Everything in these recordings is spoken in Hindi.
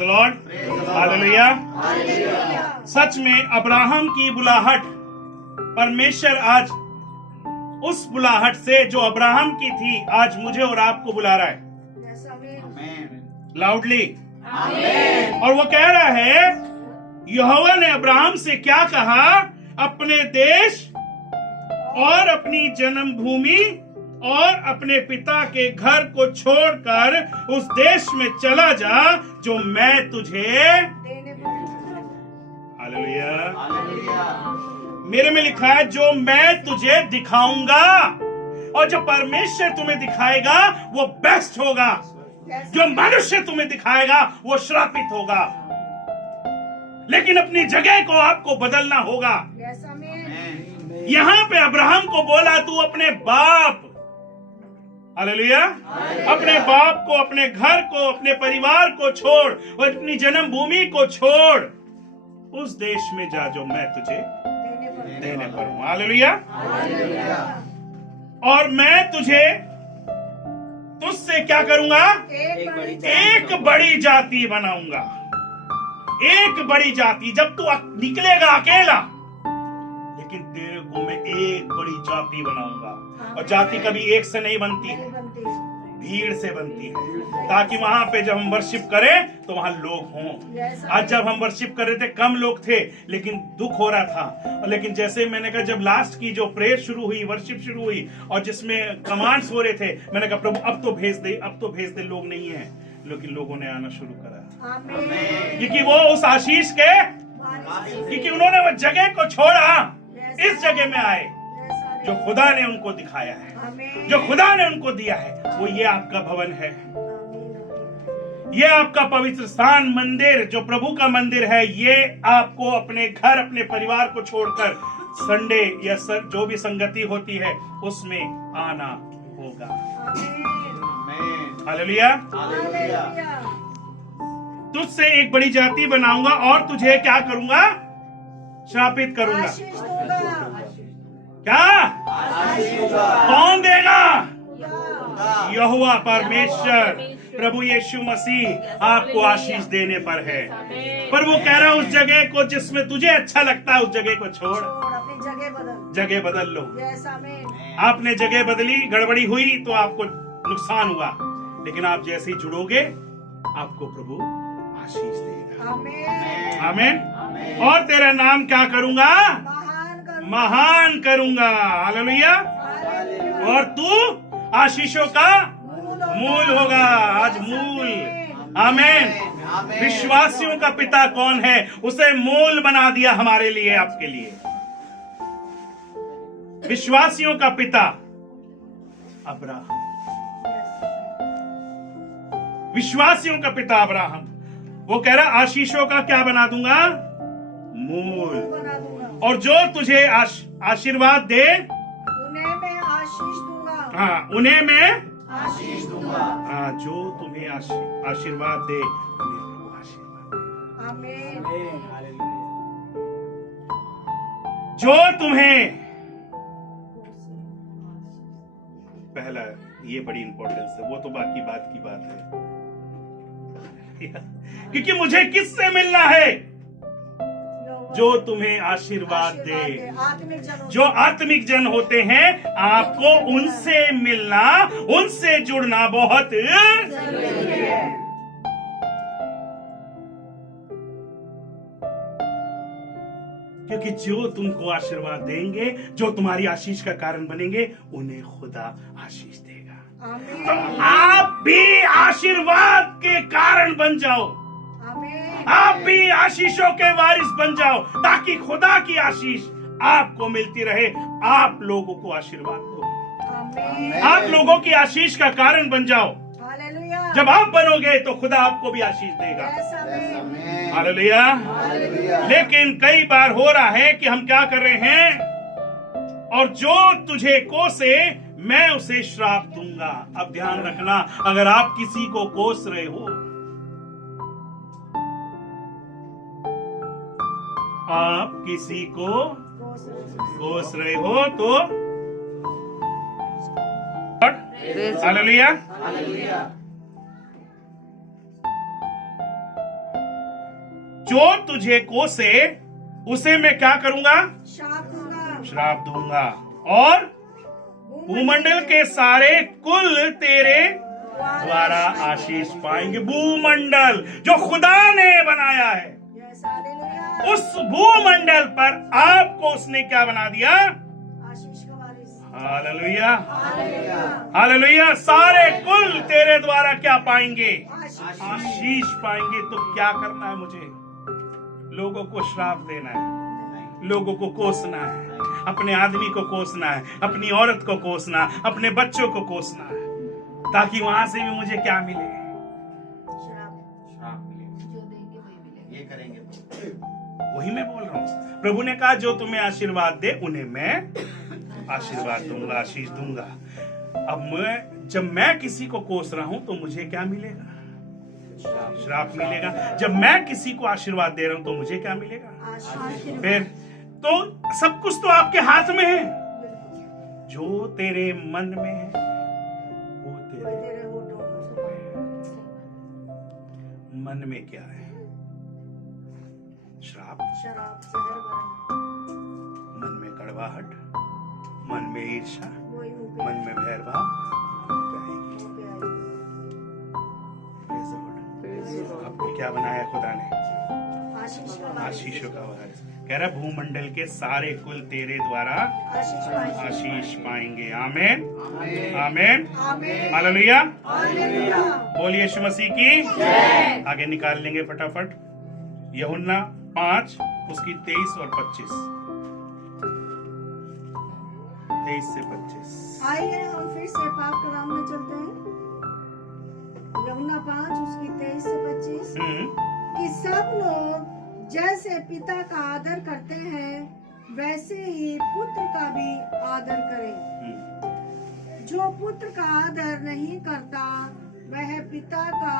Lord, hallelujah. सच में अब्राहम की बुलाहट, परमेश्वर आज उस बुलाहट से जो अब्राहम की थी आज मुझे और आपको बुला रहा है लाउडली। और वो कह रहा है, यहोवा ने अब्राहम से क्या कहा, अपने देश और अपनी जन्मभूमि और अपने पिता के घर को छोड़कर उस देश में चला जा जो मैं तुझे, हालेलुया, मेरे में लिखा है जो मैं तुझे दिखाऊंगा। और जो परमेश्वर तुम्हें दिखाएगा वो बेस्ट होगा, जो मनुष्य तुम्हें दिखाएगा वो श्रापित होगा। लेकिन अपनी जगह को आपको बदलना होगा। यहाँ पे अब्राहम को बोला, तू अपने बाप, हालेलुया, अपने बाप को, अपने घर को, अपने परिवार को छोड़ और अपनी जन्मभूमि को छोड़ उस देश में जा जो मैं तुझे देने पर हूं। हालेलुया। और मैं तुझसे क्या करूंगा, एक बड़ी जाति बनाऊंगा। एक बड़ी जाति, जब तू निकलेगा अकेला, लेकिन तेरे को मैं एक बड़ी जाति बनाऊंगा। और जाति कभी एक से नहीं बनती है, भीड़ से बनती है, ताकि वहां पे जब हम वर्शिप करें तो वहां लोग हों। आज जब हम वर्शिप कर रहे थे कम लोग थे, लेकिन दुख हो रहा था। लेकिन जैसे मैंने कहा, जब लास्ट की जो प्रेयर शुरू हुई, वर्शिप शुरू हुई और जिसमें कमांड्स हो रहे थे, मैंने कहा प्रभु अब तो भेज दे, अब तो भेज दे। लोग नहीं है, लेकिन लोगों ने आना शुरू करा, क्योंकि वो उस आशीष के, क्योंकि उन्होंने वो जगह को छोड़ा, इस जगह में आए जो खुदा ने उनको दिखाया है, जो खुदा ने उनको दिया है। वो ये आपका भवन है, ये आपका पवित्र स्थान, मंदिर जो प्रभु का मंदिर है। ये आपको अपने घर, अपने परिवार को छोड़कर संडे या जो भी संगति होती है उसमें आना होगा। हालेलुया। तुझसे एक बड़ी जाति बनाऊंगा और तुझे क्या करूंगा, श्रापित करूंगा। क्या कौन देगा, यहोवा परमेश्वर प्रभु यीशु मसीह आपको आशीष देने पर है। पर वो कह रहा है उस जगह को जिसमें तुझे अच्छा लगता है उस जगह को छोड़, जगह बदल लो। आपने जगह बदली, गड़बड़ी हुई तो आपको नुकसान हुआ, लेकिन आप जैसे ही जुड़ोगे आपको प्रभु आशीष देगा। आमीन। और तेरा नाम क्या करूंगा, महान करूंगा। हालेलुया। और तू आशीषों का मूल होगा। आज मूल, आमीन। विश्वासियों का पिता कौन है, उसे मूल बना दिया हमारे लिए, आपके लिए। विश्वासियों का पिता अब्राहम, विश्वासियों का पिता अब्राहम। वो कह रहा आशीषों का क्या बना दूंगा, मूल। और जो तुझे आशीर्वाद दे उन्हें मैं आशीष दूंगा। हाँ, उन्हें मैं आशीष दूंगा। हाँ, जो तुम्हें आशीर्वाद दे उन्हें प्रभु आशीर्वाद दे। आमीन। जो तुम्हें, पहला ये बड़ी इंपॉर्टेंस है, वो तो बाकी बात की बात है। क्योंकि मुझे किससे मिलना है, जो तुम्हें आशीर्वाद दे। जो आत्मिक जन होते हैं, आपको उनसे मिलना, उनसे जुड़ना बहुत जरूरी है। क्योंकि जो तुमको आशीर्वाद देंगे, जो तुम्हारी आशीष का कारण बनेंगे, उन्हें खुदा आशीष देगा। तो आप भी आशीर्वाद के कारण बन जाओ, आप भी आशीषों के वारिस बन जाओ, ताकि खुदा की आशीष आपको मिलती रहे। आप लोगों को आशीर्वाद दो, आप लोगों की आशीष का कारण बन जाओ। जब आप बनोगे तो खुदा आपको भी आशीष देगा। हालेलुया। लेकिन कई बार हो रहा है कि हम क्या कर रहे हैं, और जो तुझे कोसे मैं उसे श्राप दूंगा। अब ध्यान रखना, अगर आप किसी को कोस रहे हो, आप किसी को कोस रहे हो तो हालेलुया। जो तुझे कोसे उसे मैं क्या करूंगा? श्राप दूंगा। श्राप दूंगा। और भूमंडल के सारे कुल तेरे द्वारा आशीष पाएंगे। भूमंडल जो खुदा ने बनाया है, यस, हालेलुया। उस भूमंडल पर आपको उसने क्या बना दिया? आशीष का वारिस। Hallelujah, hallelujah. हालेलुया। सारे कुल तेरे द्वारा क्या पाएंगे? आशीष। आशीष पाएंगे। तो क्या करना है मुझे? लोगों को श्राप देना है, लोगों को कोसना है, अपने आदमी को कोसना है, अपनी औरत को कोसना, अपने बच्चों को कोसना है, ताकि वहां से भी मुझे क्या मिले? श्राप। जो देंगे वही मिलेगा। ये करेंगे। वही मैं बोल रहा हूँ। प्रभु ने कहा जो तुम्हें आशीर्वाद दे उन्हें मैं आशीर्वाद दूंगा, आशीष दूंगा। अब जब मैं किसी को कोस रहा हूं तो मुझे क्या मिलेगा? श्राप मिलेगा। जब मैं किसी को आशीर्वाद दे रहा हूं तो मुझे क्या मिलेगा? आशीष। फिर तो सब कुछ तो आपके हाथ में है। जो तेरे मन में है वो तेरे तेरे होठों में। मन में क्या है? श्राप, शराब, जहर भरा। मन में कड़वाहट, मन में ईर्ष्या, वही मुंह पे- मन में भैरभाव कहेगी। मुंह पे आएगी। Praise the Lord। आपको क्या बनाया खुदा ने? आशीष का वारिस। आशीषों का वारिस। कह रहा भूमंडल के सारे कुल तेरे द्वारा आशीष पाएंगे। आशीष पाएंगे। आमीन, आमीन। आमीन, आमीन। हालेलुया। हालेलुया। बोलिए यीशु मसीह की जय। आगे निकाल लेंगे फटाफट। यूहन्ना 5 उसकी 23 और 25। 23 से 25। आइए हम फिर से पाक कलाम में चलते हैं। यूहन्ना 5 उसकी 23 से 25 कि सब लोग जैसे पिता का आदर करते हैं वैसे ही पुत्र का भी आदर करें। जो पुत्र का आदर नहीं करता वह पिता का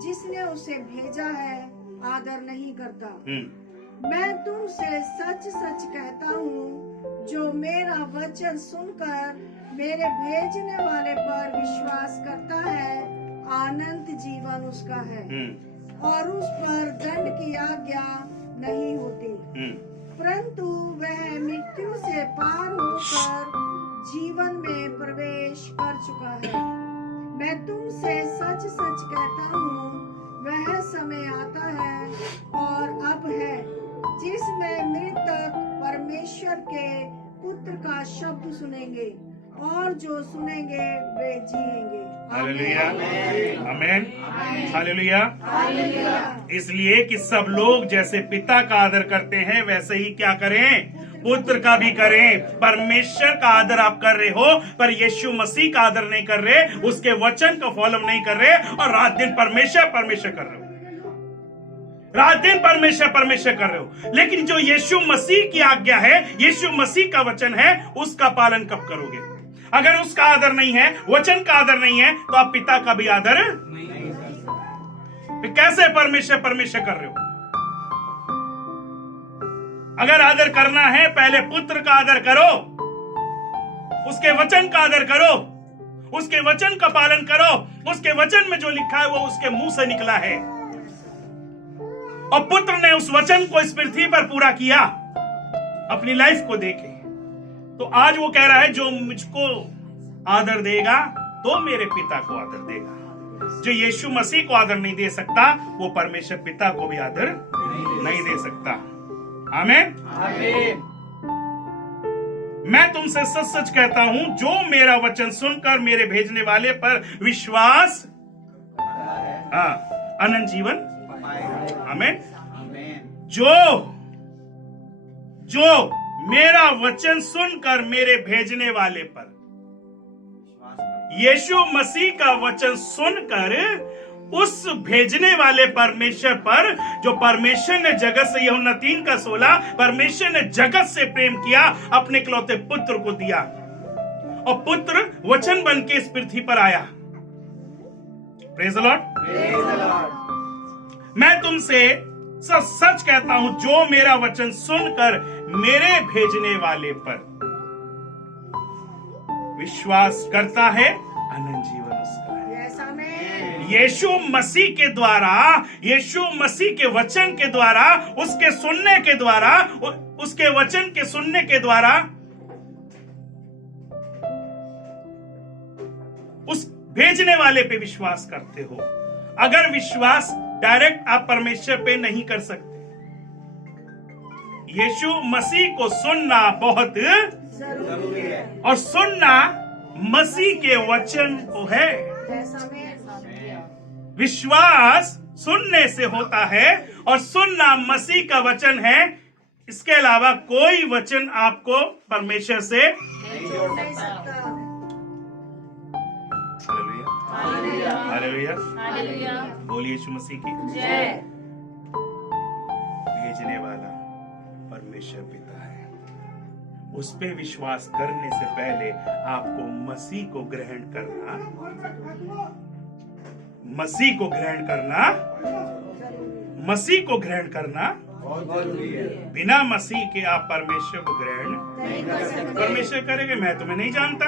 जिसने उसे भेजा है आदर नहीं करता। मैं तुमसे सच सच कहता हूँ जो मेरा वचन सुनकर मेरे भेजने वाले पर विश्वास करता है अनंत जीवन उसका है और उस पर दंड की आज्ञा नहीं होती, परंतु वह मृत्यु से पार होकर जीवन में प्रवेश कर चुका है। मैं तुमसे सच सच कहता हूँ वह समय आता है और अब है जिसमें मृतक परमेश्वर के पुत्र का शब्द सुनेंगे और जो सुनेंगे वे जिएंगे। हालेलुया, आमीन, हालेलुया। हालेलुया। इसलिए कि सब लोग जैसे पिता का आदर करते हैं वैसे ही क्या करें? पुत्र का भी करें। परमेश्वर का आदर आप कर रहे हो पर यीशु मसीह का आदर नहीं कर रहे, उसके वचन का फॉलो नहीं कर रहे और रात दिन परमेश्वर परमेश्वर कर रहे हो। रात दिन परमेश्वर परमेश्वर कर रहे हो, लेकिन जो यीशु मसीह की आज्ञा है, यीशु मसीह का वचन है, उसका पालन कब करोगे? अगर उसका आदर नहीं है, वचन का आदर नहीं है, तो आप पिता का भी आदर नहीं। फिर कैसे परमेश्वर परमेश्वर कर रहे हो? अगर आदर करना है पहले पुत्र का आदर करो, उसके वचन का आदर करो, उसके वचन का पालन करो। उसके वचन में जो लिखा है वो उसके मुंह से निकला है और पुत्र ने उस वचन को इस पृथ्वी पर पूरा किया अपनी लाइफ को देखे। तो आज वो कह रहा है जो मुझको आदर देगा तो मेरे पिता को आदर देगा। जो यीशु मसीह को आदर नहीं दे सकता वो परमेश्वर पिता को भी आदर नहीं दे सकता। आमीन, आमीन। मैं तुमसे सच सच कहता हूं जो मेरा वचन सुनकर मेरे भेजने वाले पर विश्वास अनंत जीवन। आमीन। जो मेरा वचन सुनकर मेरे भेजने वाले पर, यीशु मसीह का वचन सुनकर उस भेजने वाले परमेश्वर पर, जो परमेश्वर ने जगत से, यूहन्ना 3:16, परमेश्वर ने जगत से प्रेम किया, अपने इकलौते पुत्र को दिया और पुत्र वचन बन के इस पृथ्वी पर आया। Praise the Lord. मैं तुमसे सच सच कहता हूं जो मेरा वचन सुनकर मेरे भेजने वाले पर विश्वास करता है अनंत जीवन उसका है। यीशु मसीह के द्वारा, यीशु मसीह के वचन के द्वारा, उसके सुनने के द्वारा, उसके वचन के सुनने के द्वारा उस भेजने वाले पे विश्वास करते हो। अगर विश्वास डायरेक्ट आप परमेश्वर पे नहीं कर सकते, यीशु मसीह को सुनना बहुत जरूरी है। और सुनना मसीह के वचन को है। विश्वास सुनने से होता है और सुनना मसीह का वचन है। इसके अलावा कोई वचन आपको परमेश्वर से जोड़ नहीं सकता। हालेलुया, हालेलुया, बोलिए यीशु मसीह की जय। भेजने वाला परमेश्वर पिता है। उस पे विश्वास करने से पहले आपको मसीह को ग्रहण करना, मसीह को ग्रहण करना, मसीह को ग्रहण करना बिना मसीह के आप परमेश्वर को ग्रहण नहीं कर सकते। परमेश्वर करेगा मैं तुम्हें नहीं जानता,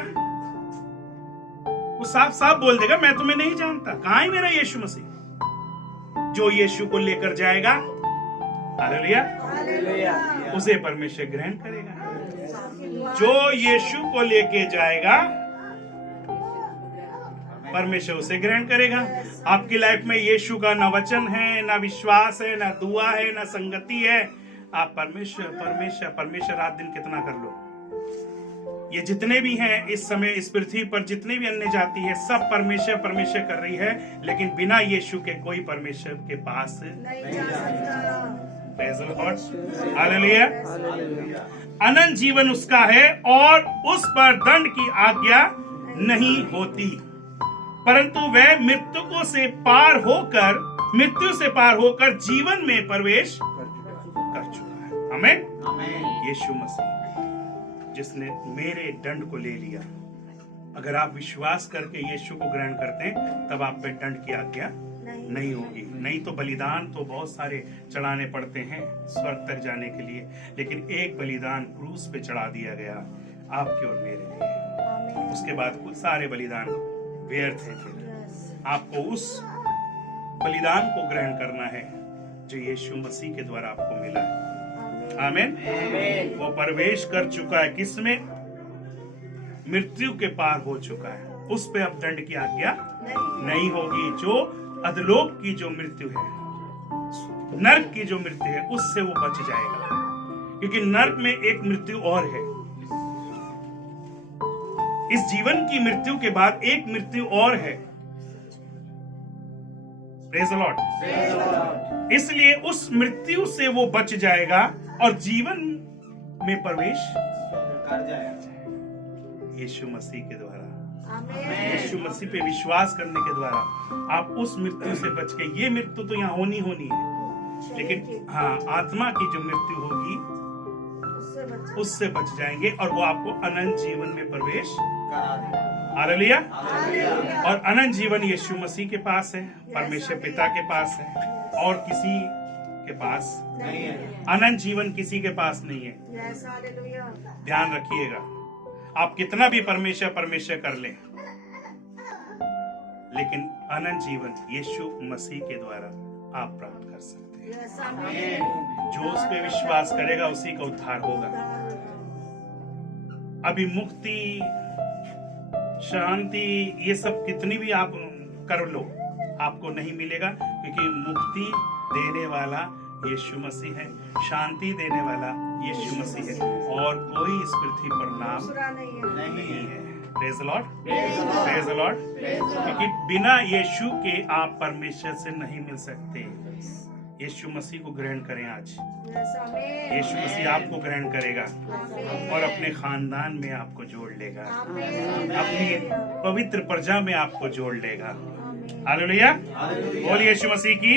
वो साफ साफ बोल देगा मैं तुम्हें नहीं जानता। कहाँ है मेरा यीशु मसीह? जो यीशु को लेकर जाएगा, हालेलुया, हालेलुया। उसे परमेश्वर ग्रहण करेगा। जो यीशु को लेके जाएगा, परमेश्वर उसे ग्रहण करेगा। आपकी लाइफ में यीशु का ना वचन है, ना विश्वास है, ना दुआ है, ना संगति है। आप परमेश्वर परमेश्वर परमेश्वर रात दिन कितना कर लो। ये जितने भी हैं इस समय इस पृथ्वी पर, जितने भी अन्य जाति है, सब परमेश्वर परमेश्वर कर रही है, लेकिन बिना यीशु के कोई परमेश्वर के पास नहीं जा सकता। Praise the Lord. हालेलुया। अनंत जीवन उसका है और उस पर दंड की आज्ञा नहीं होती, परंतु वह मृत्यु से पार होकर जीवन में प्रवेश कर चुका है। आमीन। यीशु मसीह जिसने मेरे दंड को ले लिया। अगर आप विश्वास करके यीशु को ग्रहण करते हैं, तब आप पे दंड की आज्ञा नहीं होगी। नहीं तो बलिदान तो बहुत सारे चढ़ाने पड़ते हैं स्वर्ग तक जाने के लिए, लेकिन एक बलिदान क्रूस पे चढ़ा दिया गया आपके और मेरे लिए। उसके बाद कुछ सारे बलिदान व्यर्थ थे। आपको उस बलिदान को ग्रहण करना है जो यीशु मसीह के द्वारा आपको मिला है। आमीन। वो प्रवेश कर चुका है, किसमें? मृत्यु के पार हो चुका है। उस पे अब दंड की आज्ञा नहीं होगी। जो अधलोक की जो मृत्यु है, नरक की जो मृत्यु है, उससे वो बच जाएगा, क्योंकि नरक में एक मृत्यु और है। इस जीवन की मृत्यु के बाद एक मृत्यु और है। Praise the Lord. इसलिए उस मृत्यु से वो बच जाएगा और जीवन में प्रवेश कर जाएगा यीशु मसीह के द्वारा। यीशु मसीह पे विश्वास करने के द्वारा आप उस मृत्यु से बच के, ये मृत्यु तो यहाँ होनी है, लेकिन हाँ, आत्मा की जो मृत्यु होगी उससे बच जाएंगे और वो आपको अनंत जीवन में प्रवेश हालेलुया। और अनंत जीवन यीशु मसीह के पास है, परमेश्वर पिता के पास है, और किसी के पास नहीं है। अनंत जीवन किसी के पास नहीं है। ध्यान रखिएगा, आप कितना भी परमेश्वर परमेश्वर कर लें, लेकिन अनंत जीवन यीशु मसीह के द्वारा आप प्राप्त कर सकते हैं। जो उस पे विश्वास करेगा उसी का उद्धार होगा। अभी मुक्ति, शांति, ये सब कितनी भी आप कर लो, आपको नहीं मिलेगा, क्योंकि मुक्ति देने वाला यीशु मसीह है, शांति देने वाला यीशु मसीह है, और कोई इस पृथ्वी पर नाम नहीं है। Praise the Lord, praise the Lord. क्योंकि बिना यीशु के आप परमेश्वर से नहीं मिल सकते। यीशु मसीह को ग्रहण करें आज। यीशु मसीह आपको ग्रहण करेगा और अपने खानदान में आपको जोड़ लेगा, अपनी पवित्र प्रजा में आपको जोड़ लेगा। हालेलुया, बोलिए यीशु मसीह की।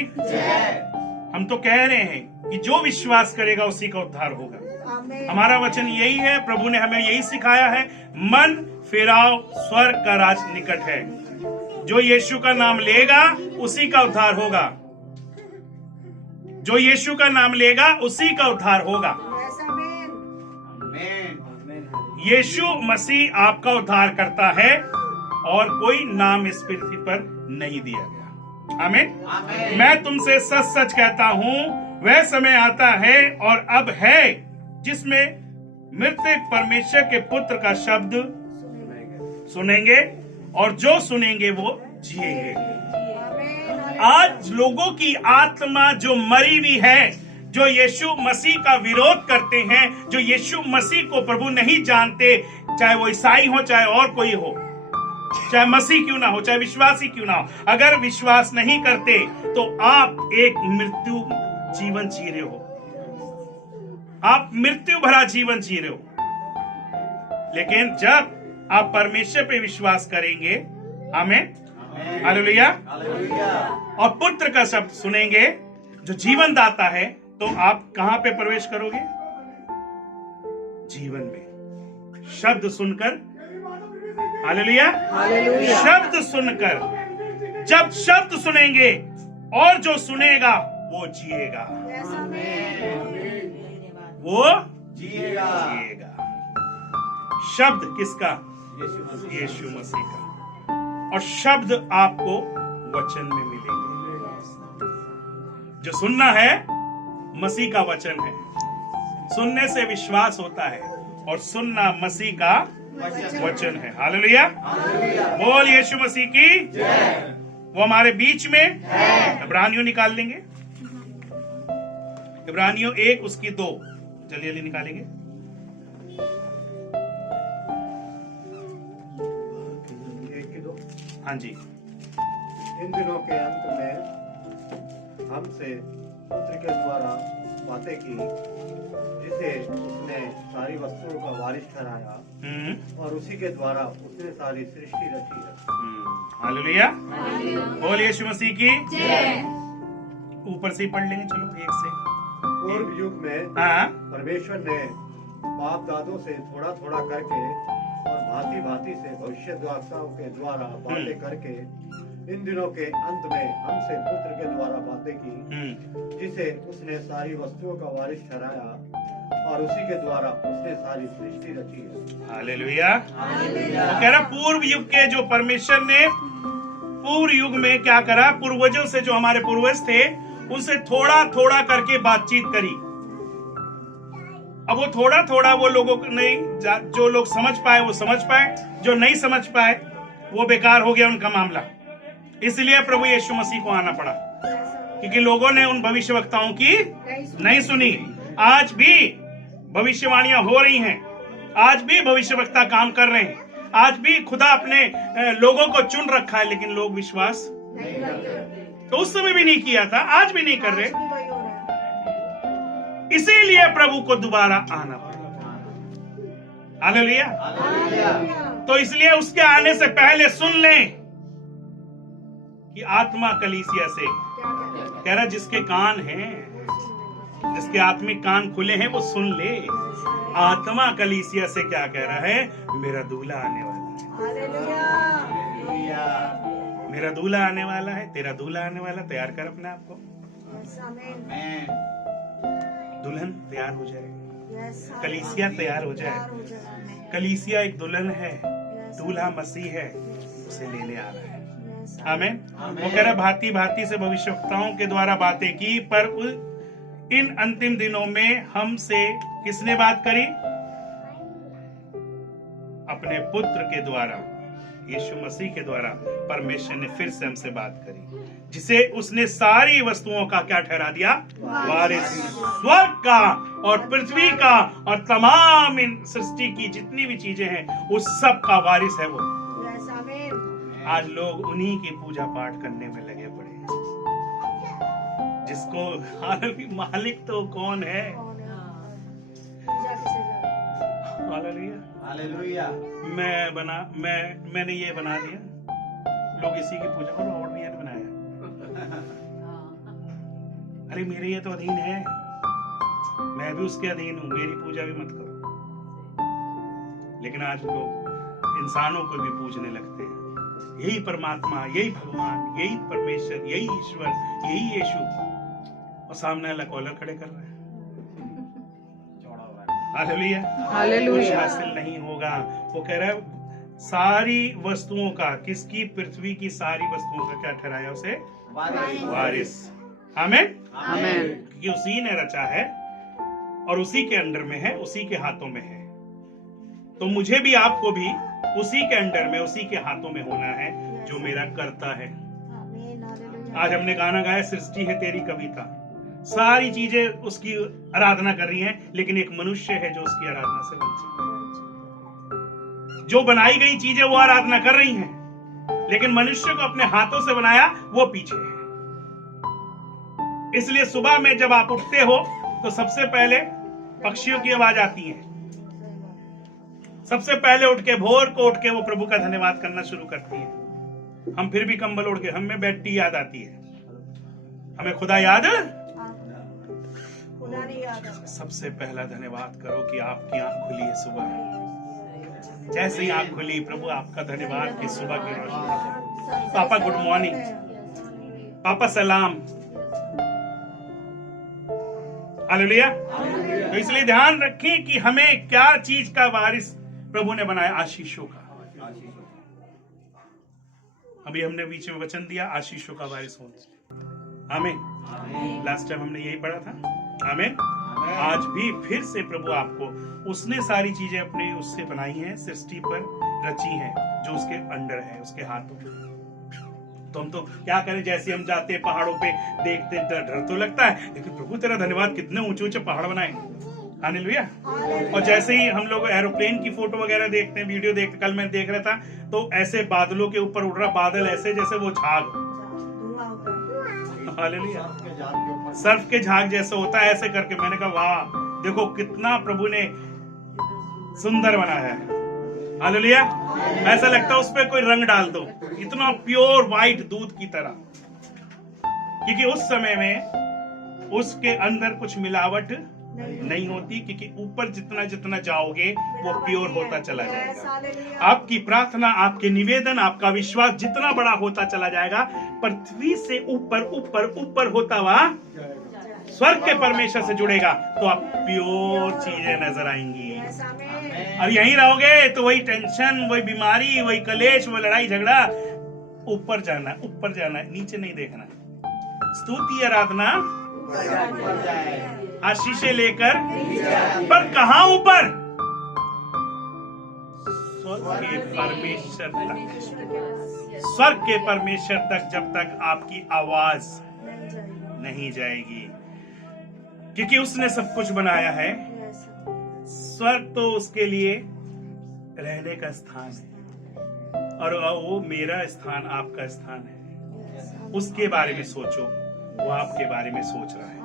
हम तो कह रहे हैं कि जो विश्वास करेगा उसी का उद्धार होगा। हमारा वचन यही है, प्रभु ने हमें यही सिखाया है, मन फिराओ, स्वर्ग का राज निकट है। जो यीशु का नाम लेगा उसी का उद्धार होगा। जो यीशु का नाम लेगा उसी का उद्धार होगा। यीशु मसीह आपका उद्धार करता है और कोई नाम इस पृथ्वी पर नहीं दिया गया। आमीन। मैं तुमसे सच सच कहता हूं, वह समय आता है और अब है जिसमें मृतक परमेश्वर के पुत्र का शब्द सुनेंगे और जो सुनेंगे वो जिएंगे। आज लोगों की आत्मा जो मरी हुई है, जो यीशु मसीह का विरोध करते हैं, जो यीशु मसीह को प्रभु नहीं जानते, चाहे वो ईसाई हो चाहे और कोई हो, चाहे मसीह क्यों ना हो, चाहे विश्वासी क्यों ना हो, अगर विश्वास नहीं करते तो आप एक मृत्यु जीवन जी रहे हो, आप मृत्यु भरा जीवन जी रहे हो। लेकिन जब आप परमेश्वर पे विश्वास करेंगे, आमीन, हालेलुया, और पुत्र का शब्द सुनेंगे जो जीवन दाता है, तो आप कहां पे प्रवेश करोगे? जीवन में। शब्द सुनकर, हालेलुया, शब्द सुनकर, जब शब्द सुनेंगे और जो सुनेगा वो जिएगा, वो जिएगा। शब्द किसका? यीशु मसीह का। और शब्द आपको वचन में मिलेंगे। जो सुनना है मसीह का वचन है, सुनने से विश्वास होता है और सुनना मसीह का वचन है। हालेलुया, बोल यीशु मसीह की जय। वो हमारे बीच में इब्रानियों निकाल लेंगे, इब्रानियों 1 उसकी 2, जल्दी जल्दी निकालेंगे। हाँ जी। इन दिनों के अंत में हमसे पुत्र के द्वारा बातें की, जिसे उसने सारी वस्तुओं का वारिस ठहराया और उसी के द्वारा उसने सारी सृष्टि रची है। हालेलुया, बोल यीशु मसीह की जय। ऊपर से ही पढ़ लेंगे, चलो एक से। पूर्व युग में परमेश्वर ने बाप दादों से थोड़ा थोड़ा करके और भांति भांति से भविष्यद्वक्ताओं के द्वारा बातें करके इन दिनों के अंत में हमसे पुत्र के द्वारा बातें की, जिसे उसने सारी वस्तुओं का वारिस ठहराया और उसी के द्वारा उसने सारी सृष्टि रची है। हालेलुया, वो कह रहा पूर्व युग के जो परमेश्वर ने पूर्व युग में क्या करा, पूर्वजों से जो हमारे पूर्वज थे उनसे थोड़ा थोड़ा करके बातचीत करी। अब वो थोड़ा थोड़ा वो लोगों को नहीं, जो लोग समझ पाए वो समझ पाए, जो नहीं समझ पाए वो बेकार हो गया उनका मामला। इसलिए प्रभु यीशु मसीह को आना पड़ा, क्योंकि लोगों ने उन भविष्यवक्ताओं की नहीं सुनी। आज भी भविष्यवाणियां हो रही हैं, आज भी भविष्यवक्ता काम कर रहे हैं, आज भी खुदा अपने लोगों को चुन रखा है, लेकिन लोग विश्वास तो उस समय भी नहीं किया था, आज भी नहीं कर रहे। इसीलिए प्रभु को दोबारा आना पड़ा। हालेलुया। तो इसलिए उसके आने से पहले सुन लें कि आत्मा कलीसिया से कह रहा, जिसके कान हैं, जिसके आत्मिक कान खुले हैं वो सुन ले। आत्मा कलीसिया से क्या कह रहा है? मेरा दूल्हा आने वाला है, मेरा दूल्हा आने वाला है, तेरा दूल्हा आने वाला। तैयार कर अपने आप को, दुल्हन तैयार हो जाए, कलीसिया तैयार हो जाए। कलीसिया एक दुल्हन है, दूल्हा मसीह है, उसे लेने आ रहा है। आमीन। वो कह रहा भांति भांति से भविष्यवक्ताओं के द्वारा बातें की, पर इन अंतिम दिनों में हमसे किसने बात करी? अपने पुत्र के द्वारा, यीशु मसीह के द्वारा परमेश्वर ने फिर से हमसे बात करी, जिसे उसने सारी वस्तुओं का क्या ठहरा दिया? वारिस। स्वर्ग का और पृथ्वी का और तमाम इन सृष्टि की जितनी भी चीजें हैं उस सब का वारिस है वो। आज लोग उन्हीं की पूजा पाठ करने में लगे पड़े हैं, जिसको हालांकि मालिक तो कौन है? हालेलुया। मैंने ये बना दिया, लोग इसी की पूजा करो, और नहीं बनाया। अरे मेरे ये तो अधीन है, मैं भी उसके अधीन हूं, मेरी पूजा भी मत करो। लेकिन आज लोग इंसानों को भी पूजने लगते हैं। यही परमात्मा, यही भगवान, यही परमेश्वर, यही ईश्वर, यही यीशु, और सामने वाला कॉलर खड़े कर रहे हैं। हालेलुया। कुछ हासिल नहीं होगा। वो कह रहा है सारी वस्तुओं का, किसकी? पृथ्वी की सारी वस्तुओं का क्या ठहराया उसे? वारिस। आमीन। क्योंकि उसी ने रचा है और उसी के अंडर में है, उसी के हाथों में है। तो मुझे भी, आपको भी उसी के अंडर में, उसी के हाथों में होना है जो मेरा करता है। आज हमने गाना गाया, सृष्टि है तेरी कविता। सारी चीजें उसकी आराधना कर रही हैं, लेकिन एक मनुष्य है जो उसकी आराधना से वंचित है। जो बनाई गई चीजें वो आराधना कर रही हैं, लेकिन मनुष्य को अपने हाथों से बनाया वो पीछे है। इसलिए सुबह में जब आप उठते हो तो सबसे पहले पक्षियों की आवाज आती है। सबसे पहले उठ के, भोर को उठ के वो प्रभु का धन्यवाद करना शुरू करती है। हम फिर भी कंबल ओढ़ के, हमें बैठी याद आती है, हमें खुदा याद। सबसे पहला धन्यवाद करो कि आपकी आंख खुली है सुबह। जैसे ही आंख खुली, प्रभु आपका धन्यवाद कि सुबह की रोशनी। पापा गुड मॉर्निंग, पापा सलाम, हालेलुया। तो इसलिए ध्यान रखें कि हमें क्या चीज का वारिस प्रभु ने बनाया? आशीषों का। अभी हमने बीच में वचन दिया, आशीषों का वारिस होना। आमीन। लास्ट टाइम हमने यही पढ़ा था। आमीन। आज भी फिर से प्रभु आपको, उसने सारी चीजें अपने उससे बनाई हैं, सृष्टि पर रची हैं, जो उसके अंडर है, उसके हाथों में। तो हम तो क्या करें, जैसे हम जाते हैं पहाड़ों पे, देखते हैं, डर तो लगता है, लेकिन प्रभु तेरा धन्यवाद कितने ऊंचे ऊंचे पहाड़ बनाए। हालेलुया। और जैसे ही हम लोग एरोप्लेन की फोटो वगैरह देखते हैं, वीडियो देखते, कल मैं देख रहा था, तो ऐसे बादलों के ऊपर उड़ रहा, बादल ऐसे जैसे वो झाग। हालेलुया। सर्फ के झाग जैसे होता है, ऐसे करके मैंने कहा वाह, देखो कितना प्रभु ने सुंदर बनाया है। हालेलुया। ऐसा लगता है उस पर कोई रंग डाल दो, इतना प्योर व्हाइट दूध की तरह। क्योंकि उस समय में उसके अंदर कुछ मिलावट नहीं होती, क्योंकि ऊपर जितना जितना जाओगे वो प्योर होता चला जाएगा। आपकी प्रार्थना, आपके निवेदन, आपका विश्वास जितना बड़ा होता चला जाएगा, पृथ्वी से ऊपर ऊपर ऊपर होता हुआ स्वर्ग के परमेश्वर से जुड़ेगा, तो आप प्योर चीजें नजर आएंगी। और यहीं रहोगे तो वही टेंशन, वही बीमारी, वही कलेश, वही लड़ाई झगड़ा। ऊपर जाना, ऊपर जाना, नीचे नहीं देखना। स्तुति आराधना आशीषें लेकर, पर कहां ऊपर? स्वर्ग के परमेश्वर तक। स्वर्ग के परमेश्वर तक जब तक आपकी आवाज नहीं जाएगी, क्योंकि उसने सब कुछ बनाया है। स्वर्ग तो उसके लिए रहने का स्थान है, और वो मेरा स्थान, आपका स्थान है। उसके बारे में सोचो, वो आपके बारे में सोच रहा है।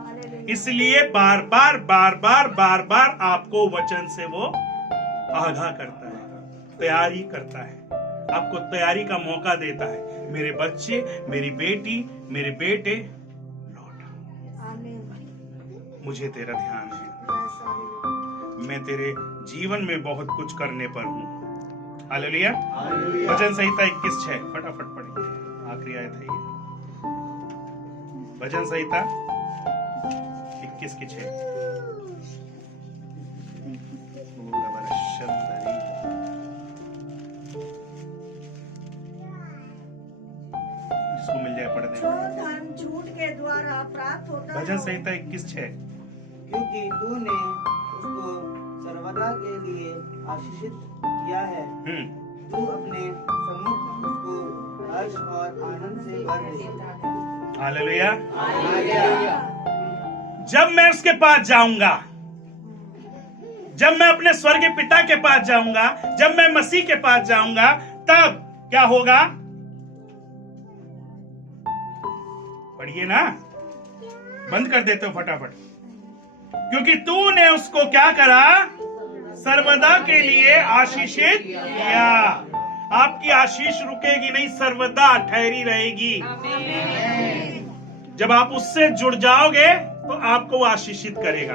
इसलिए बार बार बार बार बार बार आपको वचन से वो आगाह करता है, तैयारी करता है, आपको तैयारी का मौका देता है। मेरे बच्चे, मेरी बेटी, मेरे बेटे, लौट, मुझे तेरा ध्यान है, मैं तेरे जीवन में बहुत कुछ करने पर हूँ। हालेलुया। भजन संहिता 21:6 फटाफट पढ़िए, आखिरी आयत है ये। भजन संहिता 21:6। जिसको मिल जाए पढ़ दे। धन झूठ के द्वारा प्राप्त होता है। भजन संहिता 21:6। क्योंकि तूने उसको सर्वदा के लिए आशीषित किया है, तू अपने सम्मुख उसको हर्ष और आनंद से भर दे। हालेलुया। जब मैं उसके पास जाऊंगा, जब मैं अपने स्वर्गीय पिता के पास जाऊंगा, जब मैं मसीह के पास जाऊंगा, तब क्या होगा? पढ़िए ना, बंद कर देते हो फटाफट। क्योंकि तूने उसको क्या करा? सर्वदा के लिए आशीषित किया। आपकी आशीष रुकेगी नहीं, सर्वदा ठहरी रहेगी। जब आप उससे जुड़ जाओगे तो आपको वो आशीषित करेगा,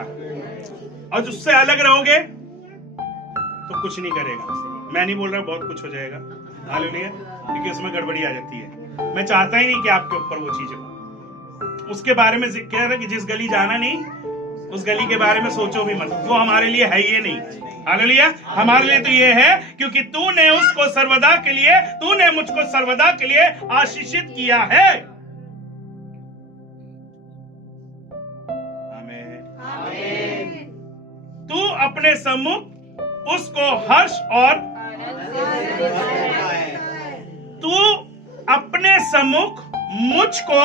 और उससे अलग रहोगे तो कुछ नहीं करेगा। मैं नहीं बोल रहा बहुत कुछ हो जाएगा, हालेलुया, क्योंकि उसमें गड़बड़ी आ जाती है। मैं चाहता ही नहीं कि आपके ऊपर वो चीजें हो। उसके बारे में कह रहा है कि जिस गली जाना नहीं उस गली के बारे में सोचो भी मत, वो हमारे लिए है ये नहीं। हालेलुया। हमारे लिए तो ये है क्योंकि तूने उसको सर्वदा के लिए, तूने मुझको सर्वदा के लिए आशीषित किया है। आमीन। तू अपने सम्मुख उसको हर्ष और तू अपने सम्मुख मुझको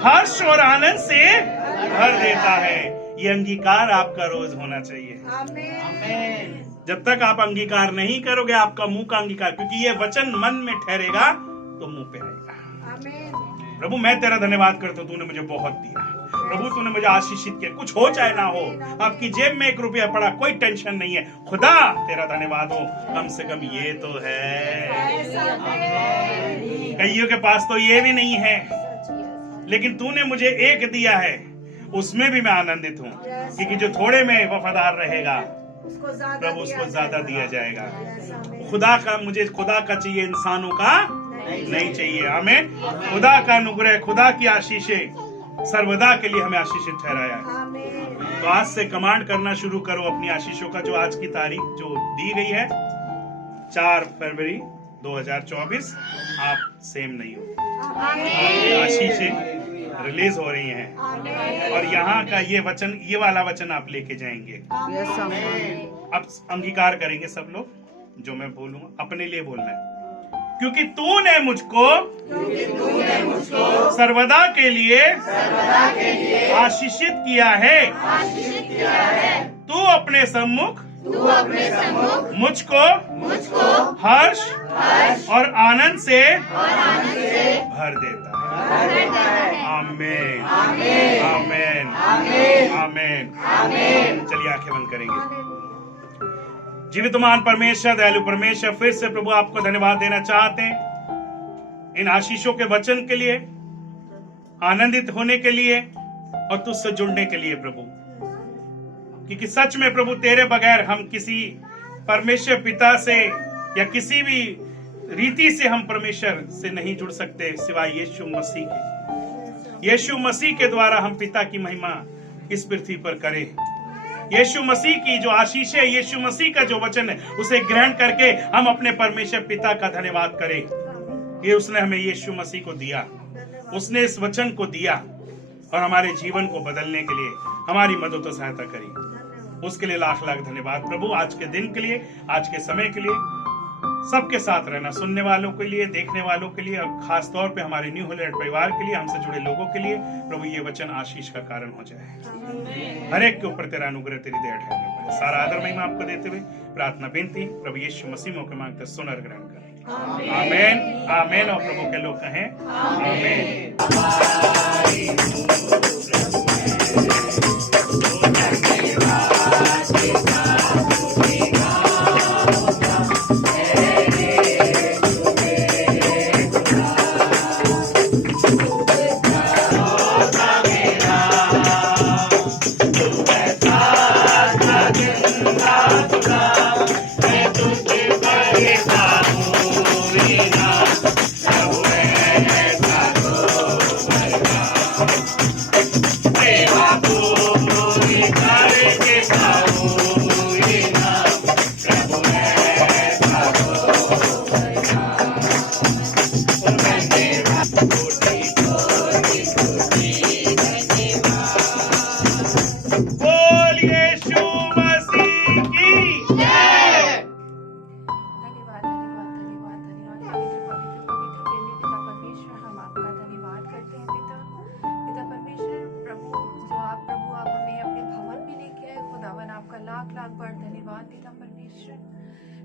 हर्ष और आनंद से भर देता है। ये अंगीकार आपका रोज होना चाहिए। आमीन। जब तक आप अंगीकार नहीं करोगे, आपका मुंह का अंगीकार, क्योंकि ये वचन मन में ठहरेगा तो मुंह पे आएगा। आमीन। प्रभु मैं तेरा धन्यवाद करता हूँ, तूने मुझे बहुत दिया। प्रभु तूने मुझे आशीषित किया, कुछ हो चाहे ना हो, आपकी जेब में 1 रुपया पड़ा, कोई टेंशन नहीं है। खुदा तेरा धन्यवाद हो, कम से कम ये तो है। कईयों के पास तो ये भी नहीं है, लेकिन तूने मुझे एक दिया है, उसमें भी मैं आनंदित हूँ, क्योंकि जो थोड़े में वफादार रहेगा प्रभु उसको ज्यादा दिया जाएगा। खुदा का, मुझे खुदा का चाहिए, इंसानों का नहीं चाहिए। हमें खुदा का अनुग्रह, खुदा की आशीषें सर्वदा के लिए हमें आशीषित ठहराया है। तो आज से कमांड करना शुरू करो अपनी आशीषों का। जो आज की तारीख जो दी गई है 4 फरवरी 2024, आप सेम नहीं हो। आशीषें रिलीज हो रही हैं और यहाँ का ये वचन, ये वाला वचन आप लेके जाएंगे। अब अंगीकार करेंगे सब लोग, जो मैं बोलूंगा अपने लिए बोलना है। क्योंकि तूने मुझको सर्वदा के लिए आशीषित किया है। तू अपने सम्मुख मुझको हर्ष और आनंद से भर देता है। आमीन, आमीन, आमीन। चलिए आंखें बंद करेंगे। जीवितमान परमेश्वर, दयालु परमेश्वर, फिर से प्रभु आपको धन्यवाद देना चाहते हैं इन आशीषों के वचन के लिए, आनंदित होने के लिए और तुझसे जुड़ने के लिए प्रभु। क्योंकि सच में प्रभु तेरे बगैर हम किसी परमेश्वर पिता से या किसी भी रीति से हम परमेश्वर से नहीं जुड़ सकते सिवाय यीशु मसीह के। यीशु मसीह के द्वारा हम पिता की महिमा इस पृथ्वी पर करें। यीशु मसीह की जो आशीष है, यीशु मसीह का जो वचन है, उसे ग्रहण करके हम अपने परमेश्वर पिता का धन्यवाद करें। ये उसने हमें यीशु मसीह को दिया, उसने इस वचन को दिया और हमारे जीवन को बदलने के लिए हमारी मदद और सहायता करी। उसके लिए लाख लाख धन्यवाद प्रभु। आज के दिन के लिए, आज के समय के लिए, सबके साथ रहना, सुनने वालों के लिए, देखने वालों के लिए और खास तौर पे हमारे न्यू होलैंड परिवार के लिए, हमसे जुड़े लोगों के लिए प्रभु ये वचन आशीष का कारण हो जाए। हर एक के ऊपर तेरा अनुग्रह, तेरी दया ठहरने पाए। सारा आदर महिमा आपको देते हुए प्रार्थना विनती प्रभु यीशु मसीह मौके मांगते सुनर ग्रहण करें। आमीन, आमीन। और प्रभु के लोग कहें आमीन।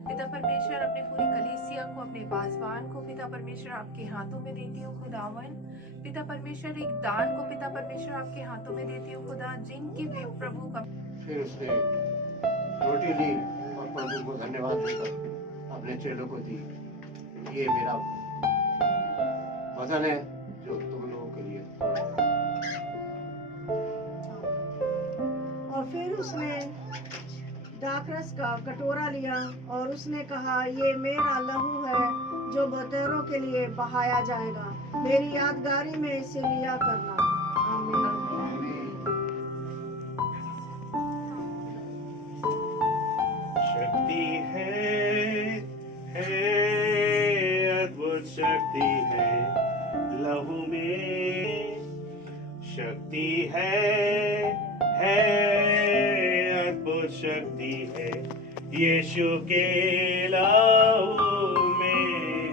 पिता परमेश्वर, अपने पूरी कलीसिया को, अपने बाजवान को पिता परमेश्वर आपके हाथों में देती हूँ खुदावन। पिता परमेश्वर एक दान को पिता परमेश्वर आपके हाथों में देती हूँ खुदा, जिनकी भी प्रभु का। फिर उसने रोटी ली और प्रभु को धन्यवाद देकर अपने चेलों को दी। ये मेरा वचन है जो तुम लोगों के लिए। और फिर उसने दाखरस का कटोरा लिया और उसने कहा, ये मेरा लहू है जो बहुतेरों के लिए बहाया जाएगा। मेरी यादगारी में इसे लिया करना। आमीन। शक्ति है लहू में, शक्ति है अद्भुत शक्ति है यीशु के लहू में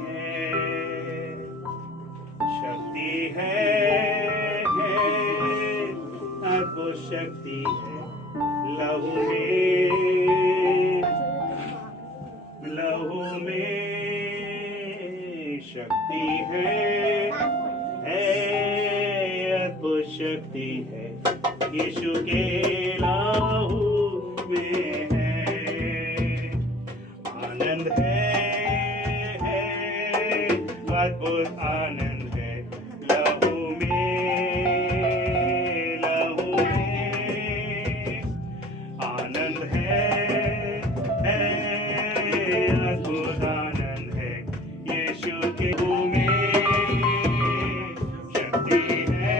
है। शक्ति है अद्भुत शक्ति है लहू में शक्ति है अद्भुत शक्ति है यीशु के लहू में है। आनंद है अद्भुत आनंद है लहू में आनंद है अद्भुत आनंद है यीशु के लहू में। शक्ति है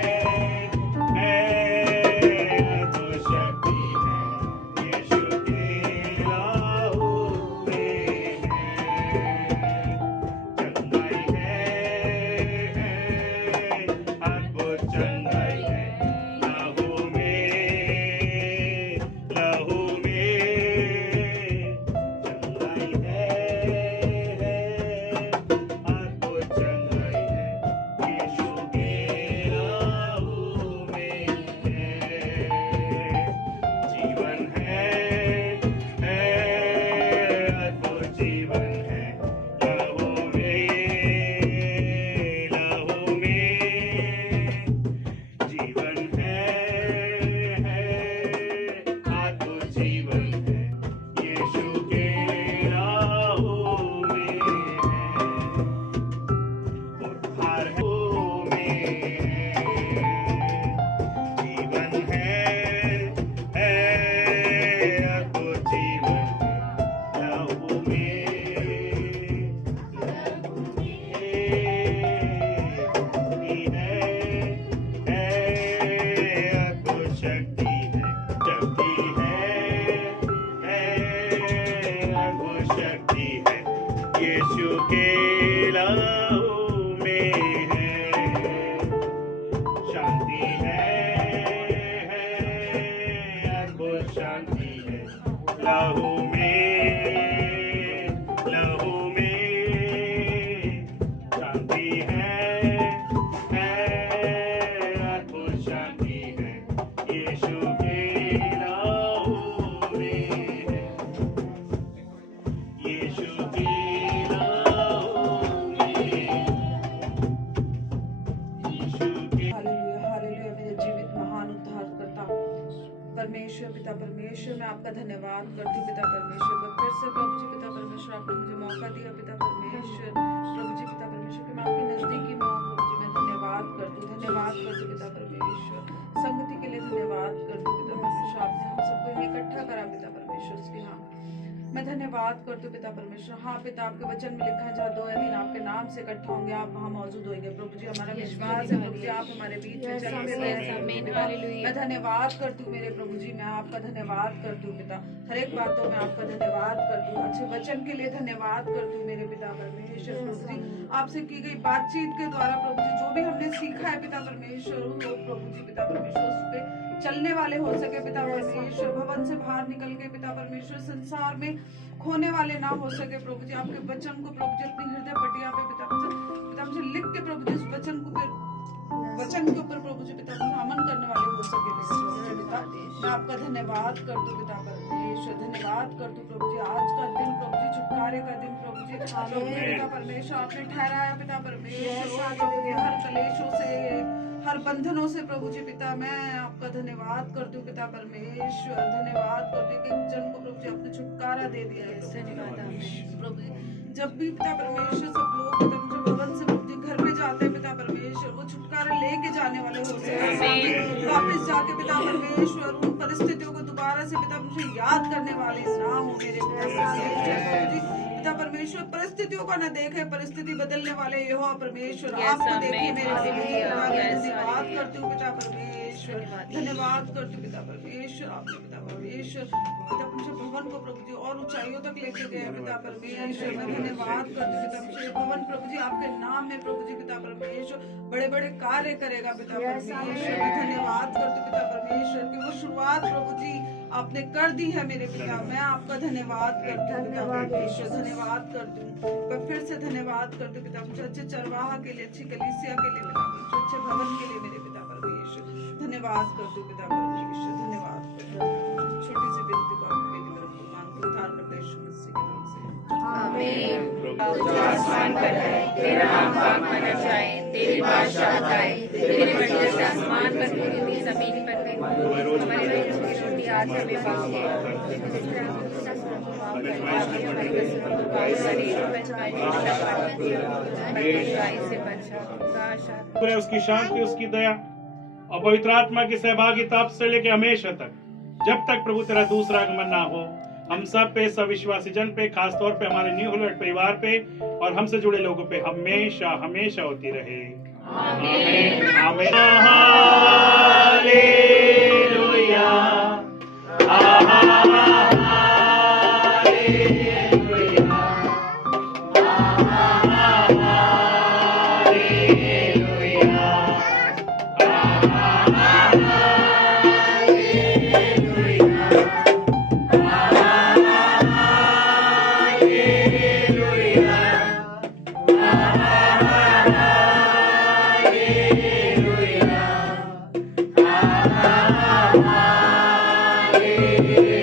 अद्भुत शक्ति है यीशु के लहू में है। चंगाई है अद्भुत चंगाई है लहू में चंगाई है अद्भुत चंगाई है यीशु के लहू में है। जीवन है अद्भुत जीवन है लहू में जीवन है अद्भुत जीवन है यीशु के लहू में है। उद्धार है लहू में जीवन है अद्भुत जीवन है लहू अद्भुत शक्ति है अद्भुत शक्ति है यीशु के लहू में है। शांति है अद्भुत शांति है लहू में शांति है अद्भुत शांति है यीशु के लहू में है। यीशु के लहू में यीशु के हालेलुया हालेलुया। मेरे जीवित महान उद्धारकर्ता परमेश्वर पिता परमेश्वर, मैं आपका धन्यवाद करती हूँ पिता परमेश्वर का फिर से प्रभु जी पिता परमेश्वर, आपने मुझे मौका दिया पिता परमेश्वर, प्रभु जी पिता परमेश्वर कि मैं आपके नजदीकी में हूँ प्रभु जी। मैं धन्यवाद करती हूँ पिता परमेश्वर, संगति के लिए धन्यवाद करती हूँ पिता परमेश्वर। आपने हम सबको यहाँ इकट्ठा करा पिता परमेश्वर उसके यहाँ मैं धन्यवाद करती हूँ पिता परमेश्वर। हाँ पिता, आपके वचन में लिखा है जहाँ 2 या 3 आपके नाम से इकट्ठा होंगे आप वहाँ मौजूद होंगे प्रभु जी। हमारा विश्वास है प्रभु जी, आप हमारे बीच में चलते रहे। मैं धन्यवाद करती हूँ मेरे प्रभु जी, मैं आपका धन्यवाद करती हूँ पिता। हर एक बातों में आपका धन्यवाद करती हूँ, अच्छे वचन के लिए धन्यवाद करती हूँ मेरे पिता परमेश्वर। प्रभु जी आपसे की गई बातचीत के द्वारा प्रभु जी जो भी हमने सीखा है पिता परमेश्वर, वो प्रभु जी पिता परमेश्वर उस पे चलने वाले हो सके पिता परमेश्वर। भवन से बाहर निकल के पिता परमेश्वर संसार में खोने वाले ना हो सके प्रभु जी। आपके वचन को प्रभु जी अपनी हृदय पटिया पे पिता मुझे लिख के प्रभु जी उस वचन के ऊपर प्रभु जी पिता अमन करने वाले हो सके पिता। मैं आपका धन्यवाद कर दूं पिता परमेश्वर, धन्यवाद कर दूं प्रभु जी। आज का दिन प्रभु जी छुटकारे का दिन प्रभु जी पिता परमेश्वर आपने ठहराया पिता परमेश्वर। हर कलेशों से हर बंधनों से प्रभु जी पिता मैं आपका धन्यवाद कर दूं पिता परमेश्वर। धन्यवाद कर दूं कि जन को प्रभु जी आपने छुटकारा दे दिया है प्रभु जी। जब भी पिता परमेश्वर सब लोग पिता मुझे भवन से प्रभु जी घर पे जाते हैं पिता परमेश्वर, वो छुटकारा लेके जाने वाले होते हैं। वापस जाके पिता परमेश्वर उन परिस्थितियों को दोबारा से पिता मुझे याद करने वाले ना हो मेरे पिता परमेश्वर। परिस्थितियों को न देखे, परिस्थिति बदलने वाले यहोवा परमेश्वर आपको देखिए मेरे धन्यवाद करती हूँ पिता परमेश्वर। परमेश्वर, धन्यवाद करती हूँ पिता परमेश्वर, आपने पिता परमेश्वर भवन को प्रभु जी और ऊंचाइयों तक लेके गए पिता परमेश्वर। मैं धन्यवाद करती हूँ पिता परमेश्वर, भवन प्रभु जी आपके नाम में प्रभु जी पिता परमेश्वर बड़े बड़े कार्य करेगा पिता परमेश्वर। मैं धन्यवाद करती हूँ पिता परमेश्वर कि वो शुरुआत प्रभु जी आपने कर दी है मेरे पिता। मैं आपका धन्यवाद करती हूँ पिता परमेश्वर, धन्यवाद करती हूँ। मैं फिर से धन्यवाद करती हूँ पिता परमेश्वर, अच्छे चरवाहा के लिए, अच्छी कलीसिया के लिए पिता परमेश्वर, अच्छे भवन के लिए मेरे पिता परमेश्वर। धन्यवाद करती हूँ पिता परमेश्वर, धन्यवाद करती हूँ। छोटी सी विनती को आप मेरी तरफ मांगती हूँ, उद्धार करते यीशु मसीह के नाम से। आमीन। जो आसमान पर है, तेरा नाम पाक माना जाए, तेरी बादशाहत आए, तेरी मर्जी आसमान पर पूरी हुई जमीन पर भी हो। हमारे रोज की रोटी आज हमें दीजिए, उसकी शांति, उसकी दया और पवित्र आत्मा की सहभागिता से लेके हमेशा तक, जब तक प्रभु तेरा दूसरा आगमन ना हो, हम सब पे, सब विश्वासी जन पे, खास तौर पे हमारे न्यू होलवेट परिवार पे और हमसे जुड़े लोगों पे हमेशा हमेशा होती रहे। आमीन आमीन। Hallelujah Hallelujah.